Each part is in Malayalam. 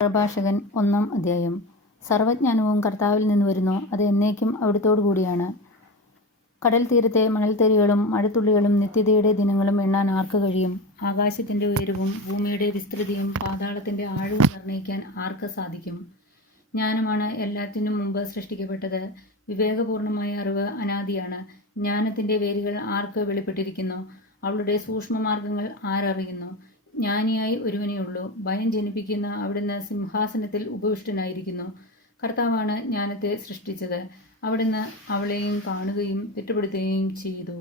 പ്രഭാഷകൻ 1-ാം അധ്യായം. സർവജ്ഞാനവും കർത്താവിൽ നിന്ന് വരുന്നു, അത് എന്നേക്കും അവിടുത്തോടു കൂടിയാണ്. കടൽ തീരത്തെ മണൽത്തരികളും മഴത്തുള്ളികളും നിത്യതയുടെ ദിനങ്ങളും എണ്ണാൻ ആർക്ക് കഴിയും? ആകാശത്തിന്റെ ഉയരവും ഭൂമിയുടെ വിസ്തൃതിയും പാതാളത്തിന്റെ ആഴവും നിർണ്ണയിക്കാൻ ആർക്ക് സാധിക്കും? ജ്ഞാനമാണ് എല്ലാത്തിനും മുമ്പ് സൃഷ്ടിക്കപ്പെട്ടത്. വിവേകപൂർണമായ അറിവ് അനാദിയാണ്. ജ്ഞാനത്തിന്റെ വേരുകൾ ആർക്ക് വെളിപ്പെട്ടിരിക്കുന്നു? അവളുടെ സൂക്ഷ്മമാർഗങ്ങൾ ആരറിയുന്നു? ജ്ഞാനിയായി ഒരുവനേ ഉള്ളൂ. ഭയം ജനിപ്പിക്കുന്ന അവിടുന്ന് സിംഹാസനത്തിൽ ഉപവിഷ്ടനായിരിക്കുന്നു. കർത്താവാണ് ജ്ഞാനത്തെ സൃഷ്ടിച്ചത്. അവിടുന്ന് അവളെയും കാണുകയും തിട്ടപ്പെടുത്തുകയും ചെയ്തു.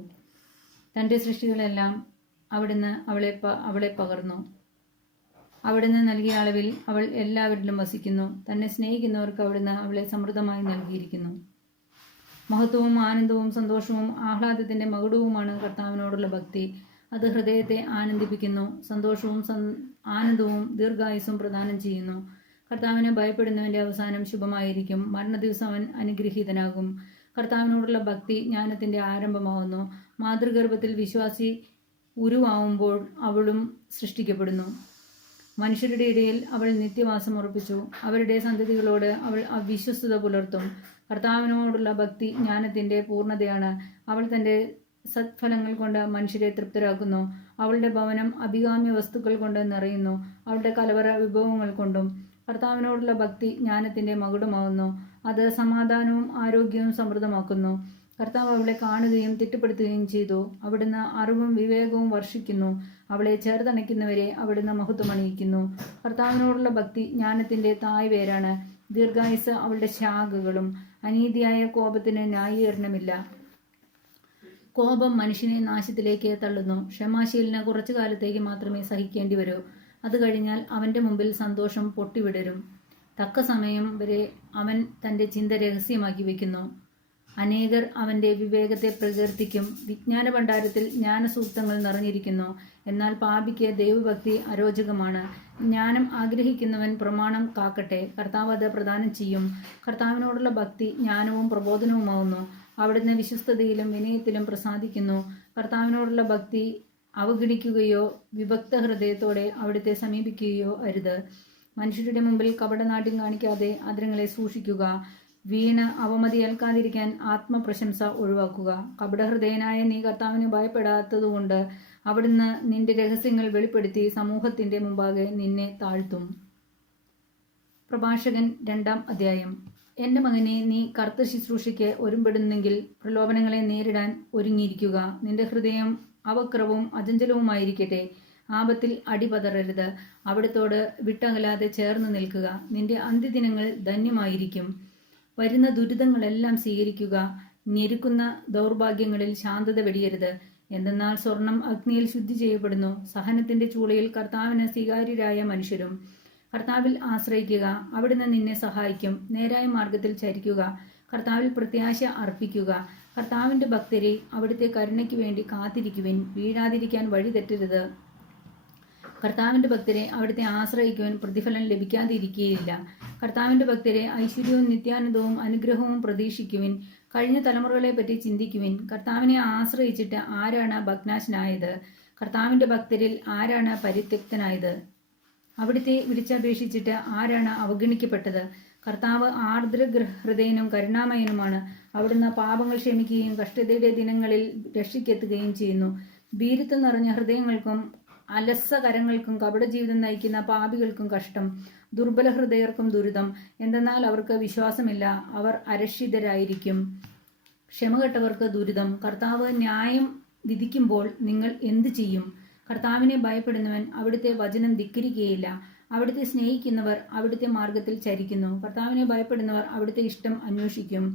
തൻ്റെ സൃഷ്ടികളെല്ലാം അവിടുന്ന് അവളെ പകർന്നു. അവിടുന്ന് നൽകിയ അളവിൽ അവൾ എല്ലാവരിലും വസിക്കുന്നു. തന്നെ സ്നേഹിക്കുന്നവർക്ക് അവിടുന്ന് അവളെ സമൃദ്ധമായി നൽകിയിരിക്കുന്നു. മഹത്വവും ആനന്ദവും സന്തോഷവും ആഹ്ലാദത്തിന്റെ മകുടവുമാണ് കർത്താവിനോടുള്ള ഭക്തി. അത് ഹൃദയത്തെ ആനന്ദിപ്പിക്കുന്നു. സന്തോഷവും ആനന്ദവും ദീർഘായുസ്സും പ്രദാനം ചെയ്യുന്നു. കർത്താവിനെ ഭയപ്പെടുന്നവന്റെ അവസാനം ശുഭമായിരിക്കും. മരണദിവസം അവൻ അനുഗ്രഹീതനാകും. കർത്താവിനോടുള്ള ഭക്തി ജ്ഞാനത്തിന്റെ ആരംഭമാവുന്നു. മാതൃഗർഭത്തിൽ വിശ്വാസി ഉരുവാവുമ്പോൾ അവളും സൃഷ്ടിക്കപ്പെടുന്നു. മനുഷ്യരുടെ ഇടയിൽ അവൾ നിത്യവാസം ഉറപ്പിച്ചു. അവരുടെ സന്തതികളോട് അവൾ അവിശ്വസ്തത പുലർത്തും. കർത്താവിനോടുള്ള ഭക്തി ജ്ഞാനത്തിന്റെ പൂർണ്ണതയാണ്. അവൾ തന്റെ സത്ഫലങ്ങൾ കൊണ്ട് മനുഷ്യരെ തൃപ്തരാക്കുന്നു. അവളുടെ ഭവനം അഭികാമ്യ വസ്തുക്കൾ കൊണ്ട് നിറയുന്നു. അവളുടെ കലവറ വിഭവങ്ങൾ കൊണ്ടും. കർത്താവിനോടുള്ള ഭക്തി ജ്ഞാനത്തിന്റെ മകുടമാവുന്നു. അത് സമാധാനവും ആരോഗ്യവും സമൃദ്ധമാക്കുന്നു. കർത്താവ് അവളെ കാണുകയും തിട്ടപ്പെടുത്തുകയും ചെയ്തു. അവിടുന്ന് അറിവും വിവേകവും വർഷിക്കുന്നു. അവളെ ചേർത്തണയ്ക്കുന്നവരെ അവിടുന്ന് മഹത്വമണിയിക്കുന്നു. കർത്താവിനോടുള്ള ഭക്തി ജ്ഞാനത്തിന്റെ തായ്വേരാണ്. ദീർഘായുസ് അവളുടെ ശാഖകളും. അനീതിയായ കോപത്തിന് ന്യായീകരണമില്ല. കോപം മനുഷ്യനെ നാശത്തിലേക്ക് തള്ളുന്നു. ക്ഷമാശീലന് കുറച്ചു കാലത്തേക്ക് മാത്രമേ സഹിക്കേണ്ടി വരൂ. അത് കഴിഞ്ഞാൽ അവന്റെ മുമ്പിൽ സന്തോഷം പൊട്ടിവിടരും. തക്ക സമയം വരെ അവൻ തന്റെ ചിന്ത രഹസ്യമാക്കി വെക്കുന്നു. അനേകർ അവന്റെ വിവേകത്തെ പ്രകീർത്തിക്കും. വിജ്ഞാന ഭണ്ഡാരത്തിൽ ജ്ഞാനസൂക്തങ്ങൾ നിറഞ്ഞിരിക്കുന്നു. എന്നാൽ പാപിക്ക് ദൈവഭക്തി അരോചകമാണ്. ജ്ഞാനം ആഗ്രഹിക്കുന്നവൻ പ്രമാണം കാക്കട്ടെ. കർത്താവ് അത് പ്രദാനം ചെയ്യും. കർത്താവിനോടുള്ള ഭക്തി ജ്ഞാനവും പ്രബോധനവുമാവുന്നു. അവിടുന്ന് വിശ്വസ്തതയിലും വിനയത്തിലും പ്രസാദിക്കുന്നു. കർത്താവിനോടുള്ള ഭക്തി അവഗണിക്കുകയോ വിഭക്ത ഹൃദയത്തോടെ അവിടുത്തെ സമീപിക്കുകയോ അരുത്. മനുഷ്യരുടെ മുമ്പിൽ കപടനാട്യം കാണിക്കാതെ അധരങ്ങളെ സൂക്ഷിക്കുക. വീണ് അവമതിയേൽക്കാതിരിക്കാൻ ആത്മപ്രശംസ ഒഴിവാക്കുക. കപടഹൃദയനായ നീ കർത്താവിനെ ഭയപ്പെടാത്തതുകൊണ്ട് അവിടുന്ന് നിന്റെ രഹസ്യങ്ങൾ വെളിപ്പെടുത്തി സമൂഹത്തിന്റെ മുമ്പാകെ നിന്നെ താഴ്ത്തും. പ്രഭാഷകൻ 2-ാം അധ്യായം. എന്റെ മകനെ, നീ കർത്തൃ ശുശ്രൂഷയ്ക്ക് ഒരുമ്പെടുന്നെങ്കിൽ പ്രലോഭനങ്ങളെ നേരിടാൻ ഒരുങ്ങിയിരിക്കുക. നിന്റെ ഹൃദയം അവക്രവും അചഞ്ചലവുമായിരിക്കട്ടെ. ആപത്തിൽ അടിപതറരുത്. അവിടുത്തോട് വിട്ടകലാതെ ചേർന്ന് നിൽക്കുക. നിന്റെ അന്ത്യദിനങ്ങൾ ധന്യമായിരിക്കും. വരുന്ന ദുരിതങ്ങളെല്ലാം സ്വീകരിക്കുക. ഞെരുക്കുന്ന ദൗർഭാഗ്യങ്ങളിൽ ശാന്തത വെടിയരുത്. എന്തെന്നാൽ സ്വർണം അഗ്നിയിൽ ശുദ്ധി ചെയ്യപ്പെടുന്നു. സഹനത്തിന്റെ ചൂളയിൽ കർത്താവിന് സ്വീകാര്യരായ മനുഷ്യരും. കർത്താവിൽ ആശ്രയിക്കുക. അവിടുന്ന് നിന്നെ സഹായിക്കും. നേരായ മാർഗത്തിൽ ചരിക്കുക. കർത്താവിൽ പ്രത്യാശ അർപ്പിക്കുക. കർത്താവിന്റെ ഭക്തരെ, അവിടുത്തെ കരുണയ്ക്ക് വേണ്ടി കാത്തിരിക്കുവിൻ. വീഴാതിരിക്കാൻ വഴി തെറ്റരുത്. കർത്താവിന്റെ ഭക്തരെ, അവിടുത്തെ ആശ്രയിക്കുവാൻ പ്രതിഫലം ലഭിക്കാതിരിക്കുകയില്ല. കർത്താവിന്റെ ഭക്തരെ, ഐശ്വര്യവും നിത്യാനന്ദവും അനുഗ്രഹവും പ്രതീക്ഷിക്കുവിൻ. കഴിഞ്ഞ തലമുറകളെ പറ്റി ചിന്തിക്കുവിൻ. കർത്താവിനെ ആശ്രയിച്ചിട്ട് ആരാണ് ഭഗ്നാശനായത്? കർത്താവിന്റെ ഭക്തരിൽ ആരാണ് പരിത്യക്തനായത്? അവിടുത്തെ വിളിച്ചപേക്ഷിച്ചിട്ട് ആരാണ് അവഗണിക്കപ്പെട്ടത്? കർത്താവ് ആർദ്ര ഹൃദയനും കരുണാമയനുമാണ്. അവിടുന്ന് പാപങ്ങൾ ക്ഷമിക്കുകയും കഷ്ടതയുടെ ദിനങ്ങളിൽ രക്ഷയ്ക്കെത്തുകയും ചെയ്യുന്നു. ഭീരുത്വം നിറഞ്ഞ ഹൃദയങ്ങൾക്കും അലസകരങ്ങൾക്കും കപടജീവിതം നയിക്കുന്ന പാപികൾക്കും കഷ്ടം. ദുർബല ഹൃദയർക്കും ദുരിതം. എന്തെന്നാൽ അവർക്ക് വിശ്വാസമില്ല. അവർ അരക്ഷിതരായിരിക്കും. ക്ഷമകെട്ടവർക്ക് ദുരിതം. കർത്താവ് ന്യായം വിധിക്കുമ്പോൾ നിങ്ങൾ എന്തു ചെയ്യും? കർത്താവിനെ ഭയപ്പെടുന്നവൻ അവിടുത്തെ വചനം ധിക്കരിക്കുകയില്ല. അവിടുത്തെ സ്നേഹിക്കുന്നവർ അവിടുത്തെ മാർഗത്തിൽ ചരിക്കുന്നു. കർത്താവിനെ ഭയപ്പെടുന്നവർ അവിടുത്തെ ഇഷ്ടം അന്വേഷിക്കും.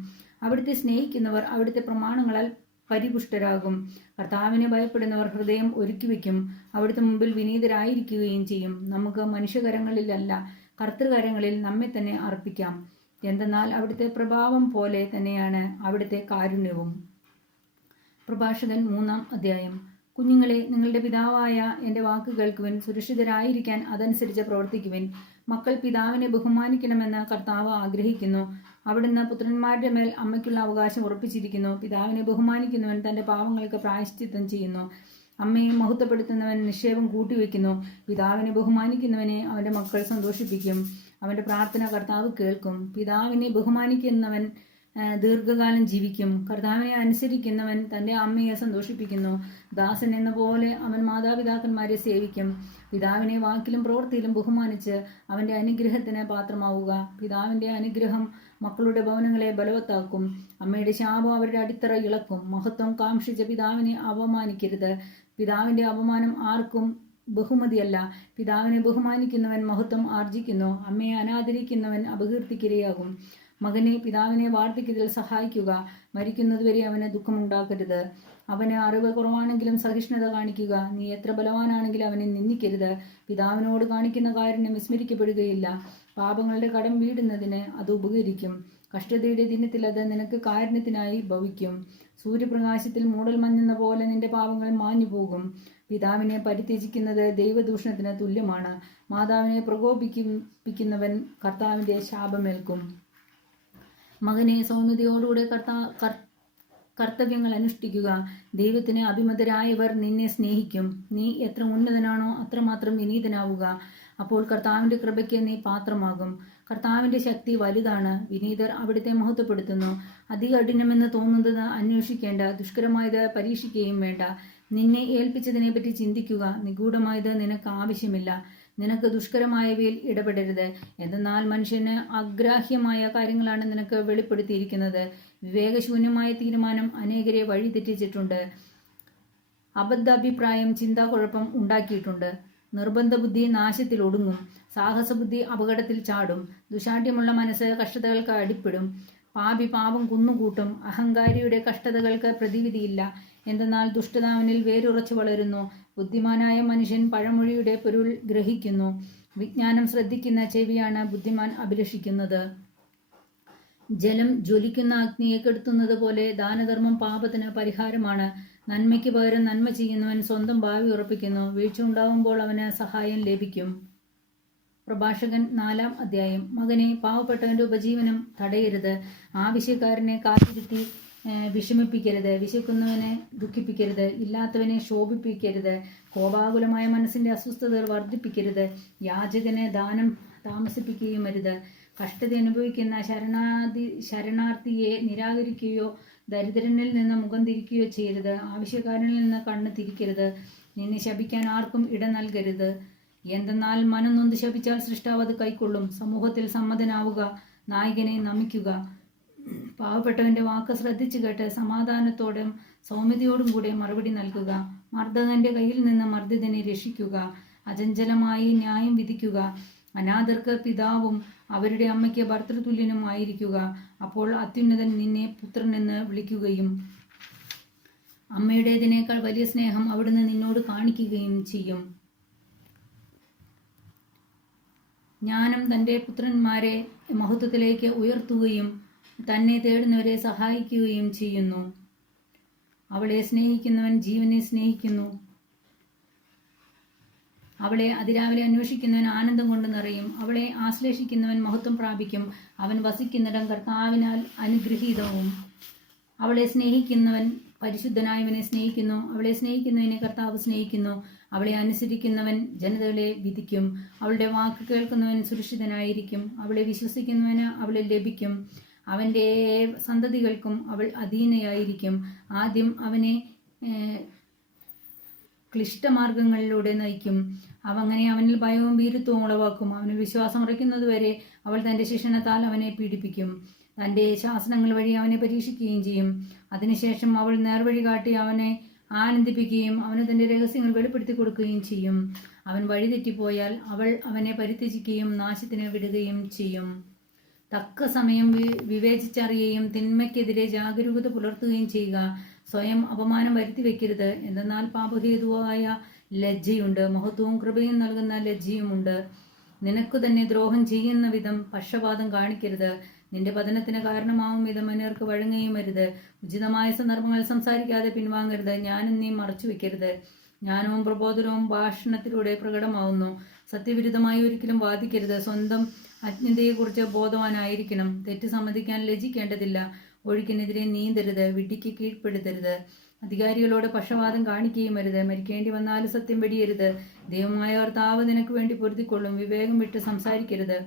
അവിടുത്തെ സ്നേഹിക്കുന്നവർ അവിടുത്തെ പ്രമാണങ്ങളാൽ പരിപുഷ്ടരാകും. കർത്താവിനെ ഭയപ്പെടുന്നവർ ഹൃദയം ഒരുക്കിവെക്കും. അവിടുത്തെ മുമ്പിൽ വിനീതരായിരിക്കുകയും ചെയ്യും. നമുക്ക് മനുഷ്യകരങ്ങളിലല്ല, കർത്തൃകരങ്ങളിൽ നമ്മെ തന്നെ അർപ്പിക്കാം. എന്തെന്നാൽ അവിടുത്തെ പ്രഭാവം പോലെ തന്നെയാണ് അവിടുത്തെ കാരുണ്യവും. പ്രഭാഷകൻ 3-ാം അധ്യായം. കുഞ്ഞുങ്ങളെ, നിങ്ങളുടെ പിതാവായ എൻ്റെ വാക്ക് കേൾക്കുവിൻ. സുരക്ഷിതരായിരിക്കാൻ അതനുസരിച്ച് പ്രവർത്തിക്കുവിൻ. മക്കൾ പിതാവിനെ ബഹുമാനിക്കണമെന്ന് കർത്താവ് ആഗ്രഹിക്കുന്നു. അവിടുന്ന് പുത്രന്മാരുടെ മേൽ അമ്മയ്ക്കുള്ള അവകാശം ഉറപ്പിച്ചിരിക്കുന്നു. പിതാവിനെ ബഹുമാനിക്കുന്നവൻ തന്റെ പാപങ്ങൾക്ക് പ്രായശ്ചിത്തം ചെയ്യുന്നു. അമ്മയെ മഹത്വപ്പെടുത്തുന്നവൻ നിക്ഷേപം കൂട്ടിവെക്കുന്നു. പിതാവിനെ ബഹുമാനിക്കുന്നവനെ അവൻ്റെ മക്കൾ സന്തോഷിപ്പിക്കും. അവൻ്റെ പ്രാർത്ഥന കർത്താവ് കേൾക്കും. പിതാവിനെ ബഹുമാനിക്കുന്നവൻ ദീർഘകാലം ജീവിക്കും. കർത്താവിനെ അനുസരിക്കുന്നവൻ തൻ്റെ അമ്മയെ സന്തോഷിപ്പിക്കുന്നു. ദാസൻ എന്ന പോലെ അവൻ മാതാപിതാക്കന്മാരെ സേവിക്കും. പിതാവിനെ വാക്കിലും പ്രവൃത്തിയിലും ബഹുമാനിച്ച് അവൻ്റെ അനുഗ്രഹത്തിന് പാത്രമാവുക. പിതാവിൻ്റെ അനുഗ്രഹം മക്കളുടെ ഭവനങ്ങളെ ബലവത്താക്കും. അമ്മയുടെ ശാപം അവരുടെ അടിത്തറ ഇളക്കും. മഹത്വം കാംക്ഷിച്ച പിതാവിനെ അപമാനിക്കരുത്. പിതാവിൻ്റെ അപമാനം ആർക്കും ബഹുമതിയല്ല. പിതാവിനെ ബഹുമാനിക്കുന്നവൻ മഹത്വം ആർജിക്കുന്നു. അമ്മയെ അനാദരിക്കുന്നവൻ അപകീർത്തിക്കിരയാകും. മകനെ പിതാവിനെ വാർദ്ധക്യത്തിൽ സഹായിക്കുക. മരിക്കുന്നതുവരെ അവന് ദുഃഖമുണ്ടാക്കരുത്. അവന് അറിവ് കുറവാണെങ്കിലും സഹിഷ്ണുത കാണിക്കുക. നീ എത്ര ബലവാനാണെങ്കിലും അവനെ നിന്ദിക്കരുത്. പിതാവിനോട് കാണിക്കുന്ന കാരുണ്യം വിസ്മരിക്കപ്പെടുകയില്ല. പാപങ്ങളുടെ കടം വീടുന്നതിന് അത് ഉപകരിക്കും. കഷ്ടതയുടെ ദിനത്തിൽ അത് നിനക്ക് കാരുണ്യത്തിനായി ഭവിക്കും. സൂര്യപ്രകാശത്തിൽ മൂടൽ മഞ്ഞെന്ന പോലെ നിന്റെ പാപങ്ങൾ മാഞ്ഞു പോകും. പിതാവിനെ പരിത്യജിക്കുന്നത് ദൈവദൂഷണത്തിന് തുല്യമാണ്. മാതാവിനെ പ്രകോപിപ്പിക്കുന്നവൻ കർത്താവിൻ്റെ ശാപമേൽക്കും. മകനെ സൗമ്യതയോടുകൂടെ കർത്തവ്യങ്ങൾ അനുഷ്ഠിക്കുക. ദൈവത്തിന് അഭിമതരായവർ നിന്നെ സ്നേഹിക്കും. നീ എത്ര ഉന്നതനാണോ അത്രമാത്രം വിനീതനാവുക. അപ്പോൾ കർത്താവിൻ്റെ കൃപയ്ക്ക് നീ പാത്രമാകും. കർത്താവിൻ്റെ ശക്തി വലുതാണ്. വിനീതർ അവിടുത്തെ മഹത്വപ്പെടുത്തുന്നു. അതികഠിനമെന്ന് തോന്നുന്നത് അന്വേഷിക്കേണ്ട. ദുഷ്കരമായത് പരീക്ഷിക്കുകയും വേണ്ട. നിന്നെ ഏൽപ്പിച്ചതിനെപ്പറ്റി ചിന്തിക്കുക. നിഗൂഢമായത് നിനക്ക് ആവശ്യമില്ല. നിനക്ക് ദുഷ്കരമായവയിൽ ഇടപെടരുത്. എന്തെന്നാൽ മനുഷ്യന് അഗ്രാഹ്യമായ കാര്യങ്ങളാണ് നിനക്ക് വെളിപ്പെടുത്തിയിരിക്കുന്നത്. വിവേകശൂന്യമായ തീരുമാനം അനേകരെ വഴിതെറ്റിച്ചിട്ടുണ്ട്. അബദ്ധാഭിപ്രായം ചിന്താക്കുഴപ്പം ഉണ്ടാക്കിയിട്ടുണ്ട്. നിർബന്ധ ബുദ്ധി നാശത്തിൽ ഒടുങ്ങും. സാഹസബുദ്ധി അപകടത്തിൽ ചാടും. ദുശാഠ്യമുള്ള മനസ്സ് കഷ്ടതകൾക്ക് അടിപ്പെടും. പാപി പാപം കുന്നുകൂട്ടും. അഹങ്കാരിയുടെ കഷ്ടതകൾക്ക് പ്രതിവിധിയില്ല. എന്തെന്നാൽ ദുഷ്ടത അവനിൽ വേരുറച്ചു വളരുന്നു. ബുദ്ധിമാനായ മനുഷ്യൻ പഴമൊഴിയുടെ പൊരുൾ ഗ്രഹിക്കുന്നു. വിജ്ഞാനം ശ്രദ്ധിക്കുന്ന ചെവിയാണ് ബുദ്ധിമാൻ അഭിലഷിക്കുന്നത്. ജലം ജ്വലിക്കുന്ന അഗ്നിയെ കെടുത്തുന്നത് പോലെ ദാനധർമ്മം പാപത്തിന് പരിഹാരമാണ്. നന്മയ്ക്ക് പകരം നന്മ ചെയ്യുന്നവൻ സ്വന്തം ഭാവി ഉറപ്പിക്കുന്നു. വീഴ്ച ഉണ്ടാവുമ്പോൾ അവന് സഹായം ലഭിക്കും. പ്രഭാഷകൻ 4-ാം അധ്യായം. മകനെ, പാവപ്പെട്ടവന്റെ ഉപജീവനം തടയരുത്. ആവശ്യക്കാരനെ കാത്തിരുത്തി വിഷമിപ്പിക്കരുത്. വിശക്കുന്നവനെ ദുഃഖിപ്പിക്കരുത്. ഇല്ലാത്തവനെ ശോഭിപ്പിക്കരുത്. കോപാകുലമായ മനസ്സിന്റെ അസ്വസ്ഥതകൾ വർദ്ധിപ്പിക്കരുത്. യാചകന് ദാനം താമസിപ്പിക്കുകയും അരുത്. കഷ്ടത അനുഭവിക്കുന്ന ശരണാർത്ഥിയെ നിരാകരിക്കുകയോ ദരിദ്രനിൽ നിന്ന് മുഖം തിരിക്കുകയോ ചെയ്യരുത്. ആവശ്യക്കാരനിൽ നിന്ന് കണ്ണ് തിരിക്കരുത്. നിന്നെ ശപിക്കാൻ ആർക്കും ഇട നൽകരുത്. എന്തെന്നാൽ മനം നൊന്ത് ശപിച്ചാൽ സൃഷ്ടാവ് അത് കൈക്കൊള്ളും. സമൂഹത്തിൽ സമ്മതനാവുക. നായകനെ നമിക്കുക. പാവപ്പെട്ടവന്റെ വാക്ക് ശ്രദ്ധിച്ചു കേട്ട് സമാധാനത്തോടും സൗമ്യതയോടും കൂടെ മറുപടി നൽകുക. മർദ്ദകന്റെ കയ്യിൽ നിന്ന് മർദ്ദിതനെ രക്ഷിക്കുക. അചഞ്ചലമായി ന്യായം വിധിക്കുക. അനാഥർക്ക് പിതാവും അവരുടെ അമ്മയ്ക്ക് ഭർതൃതുല്യനും ആയിരിക്കുക. അപ്പോൾ അത്യുന്നതൻ നിന്നെ പുത്രനെന്ന് വിളിക്കുകയും അമ്മയുടേതിനേക്കാൾ വലിയ സ്നേഹം അവിടുന്ന് നിന്നോട് കാണിക്കുകയും ചെയ്യും. ജ്ഞാനം തൻ്റെ പുത്രന്മാരെ മഹത്വത്തിലേക്ക് ഉയർത്തുകയും തന്നെ തേടുന്നവരെ സഹായിക്കുകയും ചെയ്യുന്നു. അവളെ സ്നേഹിക്കുന്നവൻ ജീവനെ സ്നേഹിക്കുന്നു. അവളെ അതിരാവിലെ അന്വേഷിക്കുന്നവൻ ആനന്ദം കൊണ്ട് നിറയും. അവളെ ആശ്ലേഷിക്കുന്നവൻ മഹത്വം പ്രാപിക്കും. അവൻ വസിക്കുന്നിടം കർത്താവിനാൽ അനുഗ്രഹീതവും. അവളെ സ്നേഹിക്കുന്നവൻ പരിശുദ്ധനായവനെ സ്നേഹിക്കുന്നു. അവളെ സ്നേഹിക്കുന്നവനെ കർത്താവ് സ്നേഹിക്കുന്നു. അവളെ അനുസരിക്കുന്നവൻ ജനതകളെ വിധിക്കും. അവളുടെ വാക്ക് കേൾക്കുന്നവൻ സുരക്ഷിതനായിരിക്കും. അവളെ വിശ്വസിക്കുന്നവന് അവളെ ലഭിക്കും. അവൻ്റെ സന്തതികൾക്കും അവൾ അധീനയായിരിക്കും. ആദ്യം അവനെ ക്ലിഷ്ടമാർഗങ്ങളിലൂടെ നയിക്കും. അങ്ങനെ അവനിൽ ഭയവും ഭീരുത്വവും ഉളവാക്കും. അവന് വിശ്വാസം ഉറയ്ക്കുന്നതുവരെ അവൾ തൻ്റെ ശിക്ഷണത്താൽ അവനെ പീഡിപ്പിക്കും. തൻ്റെ ശാസനങ്ങൾ വഴി അവനെ പരീക്ഷിക്കുകയും ചെയ്യും. അതിനുശേഷം അവൾ നേർവഴി കാട്ടി അവനെ ആനന്ദിപ്പിക്കുകയും അവന് തൻ്റെ രഹസ്യങ്ങൾ വെളിപ്പെടുത്തി കൊടുക്കുകയും ചെയ്യും. അവൻ വഴിതെറ്റിപ്പോയാൽ അവൾ അവനെ പരിത്യജിക്കുകയും നാശത്തിന് വിടുകയും ചെയ്യും. തക്ക സമയം വിവേചിച്ചറിയുകയും തിന്മയ്ക്കെതിരെ ജാഗരൂകത പുലർത്തുകയും ചെയ്യുക. സ്വയം അപമാനം വരുത്തി വെക്കരുത്. എന്തെന്നാൽ പാപഹേതുവായ ലജ്ജയുണ്ട്. മഹത്വവും കൃപയും നൽകുന്ന ലജ്ജയുമുണ്ട്. നിനക്കു തന്നെ ദ്രോഹം ചെയ്യുന്ന വിധം പക്ഷപാതം കാണിക്കരുത്. നിന്റെ പതനത്തിന് കാരണമാവും വിധം അന്യർക്ക് വഴങ്ങുകയും അരുത്. ഉചിതമായ സന്ദർഭങ്ങൾ സംസാരിക്കാതെ പിൻവാങ്ങരുത്. ജ്ഞാനം നീ മറച്ചു വെക്കരുത്. ജ്ഞാനവും പ്രബോധനവും ഭാഷണത്തിലൂടെ പ്രകടമാവുന്നു. സത്യവിരുദ്ധമായി ഒരിക്കലും വാദിക്കരുത്. സ്വന്തം അജ്ഞതയെക്കുറിച്ച് ബോധവാനായിരിക്കണം. തെറ്റ് സമ്മതിക്കാൻ ലജ്ജിക്കേണ്ടതില്ല. ഒഴുക്കിനെതിരെ നീന്തരുത്. വിഡ്ഢിക്ക് കീഴ്പ്പെടുത്തരുത്. അധികാരികളോട് പക്ഷപാതം കാണിക്കുകയും അരുത്. മരിക്കേണ്ടി വന്നാലും സത്യം വെടിയരുത്. ദൈവമായ കർത്താവ് നിനക്ക് വേണ്ടി പൊരുതിക്കൊള്ളും. വിവേകം വിട്ട് സംസാരിക്കരുത്.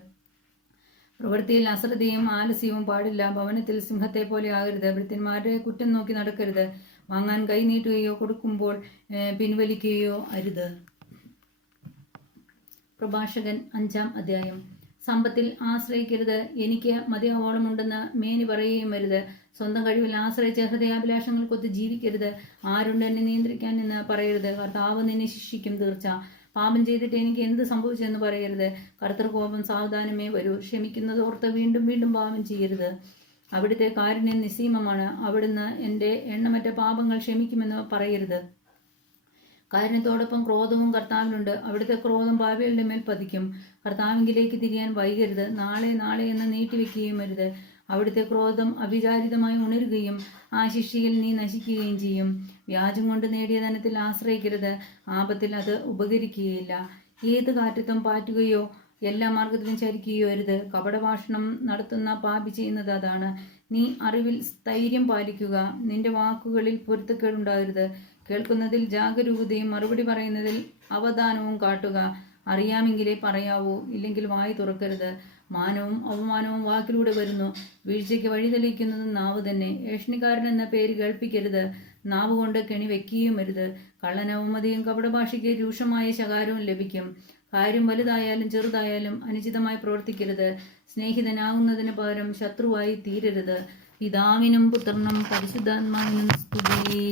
പ്രവൃത്തിയിൽ അശ്രദ്ധയും ആലസ്യവും പാടില്ല. ഭവനത്തിൽ സിംഹത്തെ പോലെ ആകരുത്. ഭൃത്യന്മാരുടെ കുറ്റം നോക്കി നടക്കരുത്. വാങ്ങാൻ കൈ നീട്ടുകയോ കൊടുക്കുമ്പോൾ പിൻവലിക്കുകയോ അരുത്. പ്രഭാഷകൻ 5-ാം അധ്യായം. സമ്പത്തിൽ ആശ്രയിക്കരുത്. എനിക്ക് മതിയാവോളമുണ്ടെന്ന് മേനി പറയുകയും അരുത്. സ്വന്തം കഴിവിൽ ആശ്രയിച്ച് ഹൃദയാഭിലാഷങ്ങൾക്കൊത്ത് ജീവിക്കരുത്. ആരുണ്ട് എന്നെ നിയന്ത്രിക്കാൻ എന്ന് പറയരുത്. കർത്താവ് നിന്നെ ശിക്ഷിക്കും തീർച്ച. പാപം ചെയ്തിട്ട് എനിക്ക് എന്ത് സംഭവിച്ചെന്ന് പറയരുത്. കർത്തൃകോപം സാവധാനമേ വരൂ. ക്ഷമിക്കുന്നതോർത്ത് വീണ്ടും വീണ്ടും പാപം ചെയ്യരുത്. അവിടുത്തെ കാരുണ്യം നിസ്സീമമാണ്. അവിടുന്ന് എൻ്റെ എണ്ണമറ്റ പാപങ്ങൾ ക്ഷമിക്കുമെന്ന് പറയരുത്. കാരുണ്യത്തോടൊപ്പം ക്രോധവും കർത്താവിനുണ്ട്. അവിടുത്തെ ക്രോധം പാപികളുടെ മേൽ പതിക്കും. കർത്താവിങ്കിലേക്ക് തിരിയാൻ വൈകരുത്. നാളെ നാളെ എന്ന് നീട്ടിവെക്കുകയും അരുത്. അവിടുത്തെ ക്രോധം അവിചാരിതമായി ഉണരുകയും ആ ശിക്ഷയിൽ നീ നശിക്കുകയും ചെയ്യും. വ്യാജം കൊണ്ട് നേടിയ ധനത്തിൽ ആശ്രയിക്കരുത്. ആപത്തിൽ അത് ഉപകരിക്കുകയില്ല. ഏത് കാറ്റത്തും പാറ്റുകയോ എല്ലാ മാർഗത്തിലും ചരിക്കുകയോ അരുത്. കപടഭാഷണം നടത്തുന്ന പാപി ചെയ്യുന്നത് അതാണ്. നീ അറിവിൽ സ്ഥൈര്യം പാലിക്കുക. നിന്റെ വാക്കുകളിൽ പൊരുത്തക്കേടുണ്ടാകരുത്. കേൾക്കുന്നതിൽ ജാഗരൂകതയും മറുപടി പറയുന്നതിൽ അവധാനവും കാട്ടുക. അറിയാമെങ്കിലേ പറയാവൂ, ഇല്ലെങ്കിൽ വായി തുറക്കരുത്. മാനവും അവമാനവും വാക്കിലൂടെ വരുന്നു. വീഴ്ചയ്ക്ക് വഴി തെളിയിക്കുന്നത് നാവ് തന്നെ. ഏഷണിക്കാരൻ എന്ന പേര് കേൾപ്പിക്കരുത്. നാവ് കൊണ്ട് കെണി വെക്കുകയും അരുത്. കള്ളനവമതിയും കപടഭാഷയ്ക്ക് രൂക്ഷമായ ശകാരവും ലഭിക്കും. കാര്യം വലുതായാലും ചെറുതായാലും അനുചിതമായി പ്രവർത്തിക്കരുത്. സ്നേഹിതനാകുന്നതിന് പകരം ശത്രുവായി തീരരുത്. പിതാവിനും പുത്രനും പരിശുദ്ധാത്മാവിനും സ്തുതി.